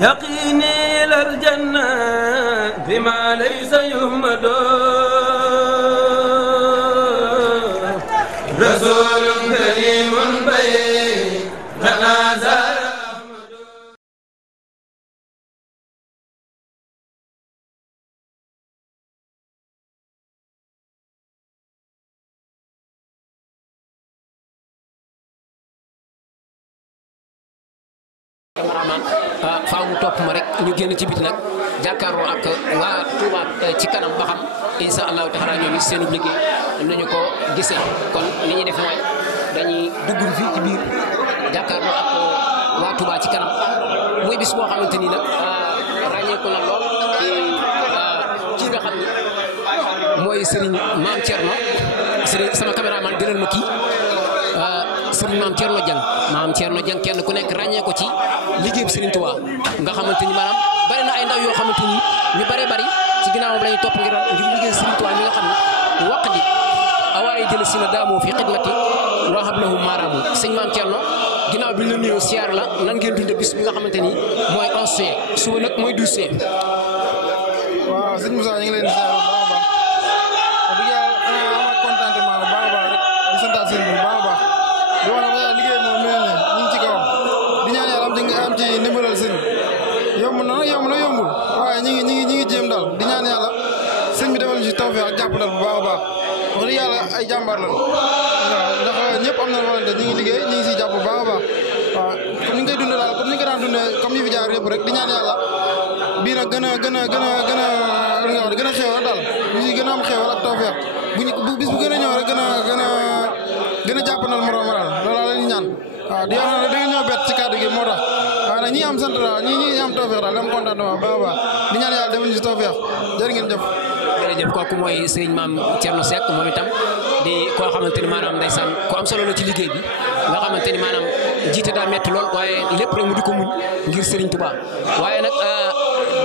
يقيني إلى الجنة بما ليس يهمد رسول كريم بيننا زار faaw mu topp ma rek ñu génn ci biti nag jàkkaarloo ak waa Touba ci kanam ba xam insha allahu taala ñoom it seenu liggéey am nañu ko gisee kon li ñuy def mooy dañuy dugg fii ci biir jàkkaarloo ak waa Touba ci kanam muy bis boo xamante ni nag ràññeeku na lool ci nga xam ni mooy Serigne Mame Thierno Serigne sama caméraman gënal ma kii Serigne Mame Thierno Dieng kenn ku nekk ràññee ko ci liggéey bi Serigne Touba nga xamante ni maanaam bari na ay ndaw yoo xamante ni ñu bari ci ginnaawam lañuy topp ngir liggéey Serigne Touba mi nga xam ne waq di awaaye jël si na daamoo fi xidmati wahab lahum maaraamu sëñ Mame Thierno ginnaaw bi ñu la nuyoo siyaar la nan ngeen dundee bis bi nga xamante ni mooy 11 juin suba nag mooy 12 juin. waaw sëñ Moussa ñu ngi leen di siyaar bu baax a baax wax dëgg yàlla amaat contentement bu baax a baax rek di santaat seen bu baax a baax di wax ne liggéey moom mel ne ñu ngi ci kawam di ñaan yàlla am ci ndimbalal sëñ yomb na yombul waaye ñi ngi jéem daal di ñaan yàlla sëñ bi defal ñu ci tawfeex ak jàppandal bu baax a baax wax dëgg yàlla ay jàmbaar la waaw ndax ñëpp am na volonté ñi ngi liggéey ñi ngi siy jàpp bu baax a baax waaw comme ni nga koy dundee daal comme ni nga daan dundee comme ñi fi jaar yëpp rek di ñaan yàlla bii nag gën a xéewal daal ñu si gën a am xéewal ak tawfeex bu bis bu gën a ñëw rek gën a jàppandal moroom daal loolu la ñuy ñaan waaw di wax ne da nga ñëw bett ci kàddu gi moo tax waaye nag ñi am sant daal ñi am tawfeex daal am contentement baax a baax di ñaan yàlla defal ñu si tawfeex jërë ngeen jëf. jërëjëf kooku mooy Serigne Mame Thierno Seck moom itam di koo xamante ni maanaam ndeysaan ku am solo la ci liggéey bi nga xamante ni maanaam jiite daa metti lool waaye lépp rek mu di ko muñ ngir Serigne Touba waaye nag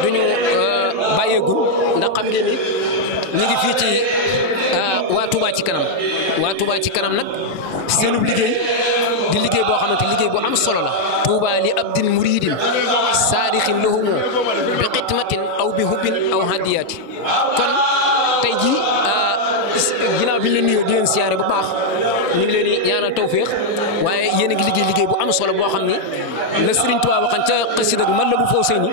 duñu bàyyeegul ndax xam ngeen ni ñu ngi fii ci waa Touba ci kanam waa Touba ci kanam nag seenub liggéey di liggéey boo xamante liggéey bu am solo la Touba li abdin muridin saadixin lahumu bi xidmatin aw bi hubbin aw hadiyaati kon tey jii ginnaaw bi ñu leen nuyoo di leen siyaare bu baax ñu ngi leen di ñaanal tawféex waaye yéen a ngi liggéey bu am solo boo xam ni la Serigne Touba waxan ca xasida ak man la bu foo seyni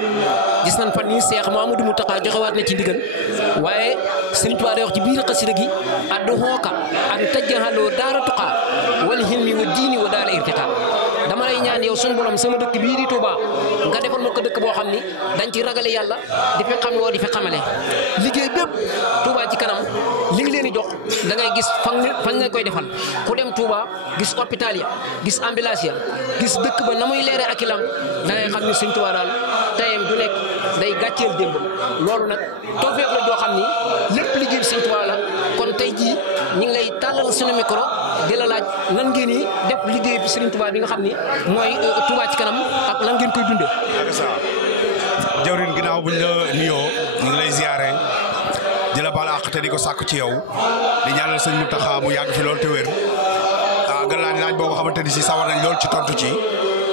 gis nañ fan yi Seex Muhammadu Muntaxa joxewaat na ci ndigal waaye Serigne Touba day wax ci biir xasida gi addu xooka ak tajjahaloo daara tuqaa wal hilmi wa diini wa daara irtiqaa dama lay ñaan yow suñu borom sama dëkk bii di Touba nga defal ma ko dëkk boo xam ni dañ ci ragale yàlla di fi xam loo di fi xamale liggéey bépp Touba ci kanam li ngi leen di jox da ngay gis fan nga koy defal ku dem Touba gis hôpital ya gis ambulance ya gis dëkk ba na muy leere ak ilam da ngay xam ni Sëñ Touba daal tayam du nekk day gàcceel démb loolu nag tawfeex la joo xam ni lépp liggéey bi Sëñ Touba la kon tey jii ñu ngi lay tàllal suñu micro di la laaj nan ngeen ni def liggéey bi Sëriñ Touba bi nga xam ni mooy Touba ci kanam ak lan ngeen koy dundee. jawrin ginnaaw buñ la nuyoo ñu ngi lay ziare di la baal àq te di ko sàkku ci yow di ñaanal sëñ Mountakha mu yàgg fi lool te wér nga laaj boo nga xamante ni si sawar nañ lool ci tontu ci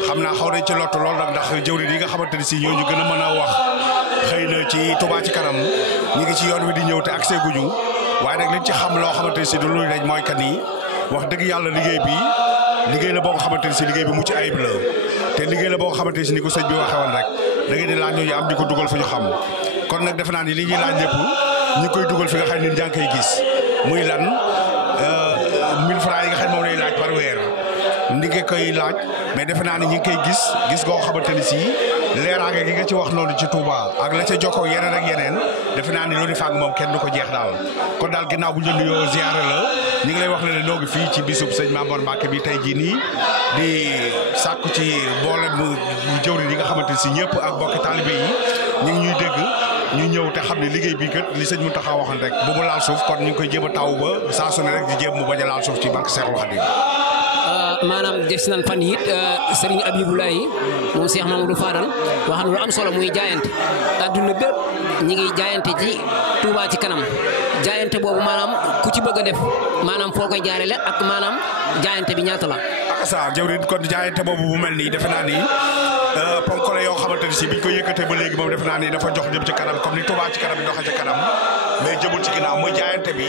xam naa xaw nañ ci lott lool nag ndax jawrin yi nga xamante ni si ñoo ñu gën a mën a wax xëy na ci Touba ci kanam ñi ngi ci yoon wi di ñëw te accès guñu waaye nag liñ ci xam loo xamante ni si du luy dañ mooy kan yi wax dëgg yàlla liggéey la boo nga xamante ni si liggéey bi mucc ayib la te liggéey la boo nga xamante ni si ni ko sëñ bi waxee woon rek da ngeen di laaj ñooñu am di ko dugal fu ñu xam kon nag defe naa ni li ñuy laaj lépp ñi koy dugal fi nga xam ne nit ñaa ngi koy gis muy lan 1000 francs yi nga xam ne moom lay laaj par weer ndi nga koy laaj mais defe naa ni ñi ngi koy gis goo xamante ni si leeraange gi nga ci wax noonu ci Touba ak la ca jokkoo yeneen ak yeneen defe naa ni loolu fàng moom kenn du ko jeex daal kon daal ginnaaw bu ñu nuyoo ziyaare la ñi ngi lay wax ne noo ngi fii ci bisub sëñ Mamour Mbacke bi tey jii nii di sàkku ci mboolem jëwriñ yi nga xamante ni si ñëpp ak bokki taalibe yi ñu ngi ñuy dégg ñu ñëw te xam ne liggéey bi kat li sëñ Mountakha waxoon rek bu mu laal suuf kon ñu ngi koy jéem a taw ba saa su ne rek di jéem mu bañ a laal suuf ci barke Seexul Xadiim maanaam des nañ fan yit Serigne Abibulaay moom Cheikh Mamadou Fadal wax na lu am solo muy jaayante adduna bépp ñi ngi jaayante ci Touba ci kanam jaayante boobu maanaam ku ci bëgg a def maanaam foo koy jaarale ak maanaam jaayante bi ñaata la. ak sa jawriñ kon jaayante boobu bu mel nii defe naa ni ponk la yoo xamante ni ni si biñ ko yëkkatee ba léegi moom defe naa ni dafa jox jëm ci kanam comme ni Touba ci kanam di doxee ci kanam mais jëmul ci ginnaaw muy jaayante bi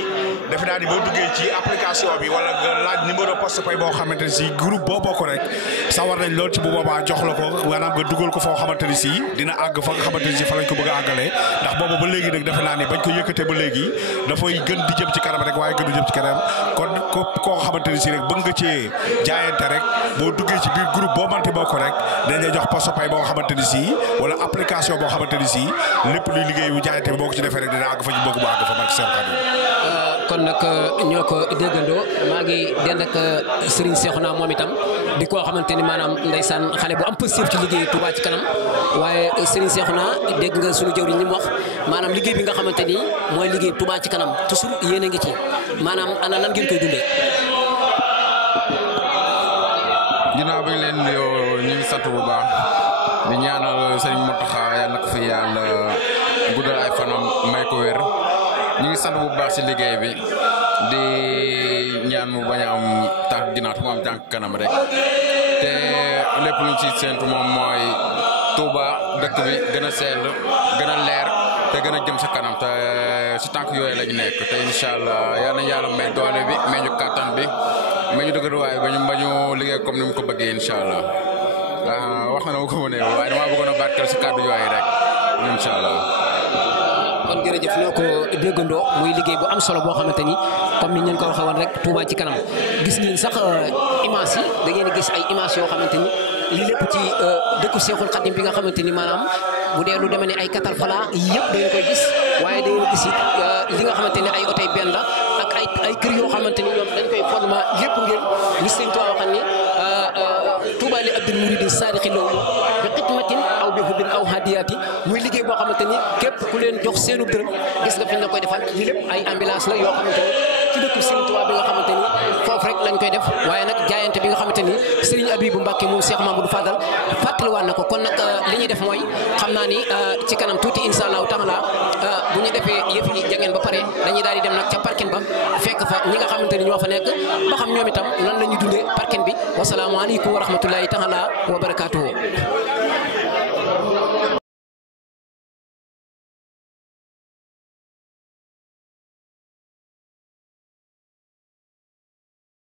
defe naa ni boo duggee ci application bi wala nga laaj numéro poste pay boo xamante ni si groupe boo bokk rek sawar nañ lool ci bu boobaa jox la ko maanaam nga dugal ko foo xamante ni si dina àgg fa nga xamante ni si fa lañ ko bëgg a àggalee ndax boobu ba léegi nag defe naa ni bañ ko yëkkatee ba léegi dafay gën di jëm ci kanam rek waaye gën di jëm ci kanam kon koo xamante ni si rek bëgg nga cee jaayante rek boo duggee ci biir groupe boo manti bokk rek dañ lay jox poste pay boo xamante ni si wala application boo xamante ni si lépp luy liggéey bu jaayante bi boo ko ci defee rek dina àgg fa ñu bëgg bu àgg fa barke seen Xaadim. kon nag ñoo ko déggandoo maa ngi dend ak Serigne Cheikhouna moom itam di koo xamante ni maanaam ndeysaan xale bu am positif ci liggéey Touba ci kanam waaye Serigne Cheikhouna dégg nga suñu jëwriñ ñi mu wax maanaam liggéey bi nga xamante ni mooy liggéey Touba ci kanam toujours yéen a ngi ci maanaam ana lan ngeen koy dundee. ginnaaw bi ñu leen nuyoo ñu ngi sant bu baax di ñaanal Serigne Mountakha yàlla na ko fi yàlla guddal ay fanam may ko wér ñu ngi sant bu baax si liggéey bi di ñaan mu bañ a am tànk ginnaaw mu am tànk kanam rek te lépp luñ ci séntu moom mooy Touba dëkk bi gën a sell gën a leer te gën a jëm sa kanam te si tànk yooyu lañ nekk te incha allah yal na yàlla may doole bi may ñu kàttan bi may ñu dëgër waaye ba ñu liggéey comme ni mu ko bëggee incha allah wax na ma ko mënee waaye damaa bëggoon a barkeel si kàddu yooyu rek incha allah. kon jërëjëf ñoo ko déggandoo muy liggéey bu am solo boo xamante ni comme ni ñu leen ko waxee woon rek Touba ci kanam gis ngeen sax image yi da ngeen gis ay image yoo xamante ni lii lépp ci dëkku Seexul Xadim bi nga xamante ni maanaam bu dee lu demee ne ay katal fala yëpp dañu koy gis waaye dañu gis it li nga xamante ni ay oto benn la ak ay kër yoo xamante ni ñoom dañ koy fondement lépp ngeen gis nañ Touba waxal ni Touba li abdul muridin saadiqi law bi xidmatin aw bi hubbin aw hadiyaati muy liggéey boo xamante ni képp ku leen jox seenu dërëm gis nga fi ñu la koy defal lii lépp ay ambulance la yoo xamante ni ci dëkku Serigne Touba bi nga xamante ni foofu rek lañ koy def waaye nag jaayante bi nga xamante ni Serigne Abibou Mbacke moom Cheikh Mamadou Fadal fàttaliwaat na ko kon nag li ñuy def mooy xam naa ni ci kanam tuuti incha allahu taala bu ñu defee yëf yi jangeen ba pare dañuy daal di dem nag ca parking ba fekk fa ñi nga xamante ni ñoo fa nekk ba xam ñoom itam nan la ñuy dundee parking bi wasalaamualeykum wa rahmatullahi taala wa barakaatuhu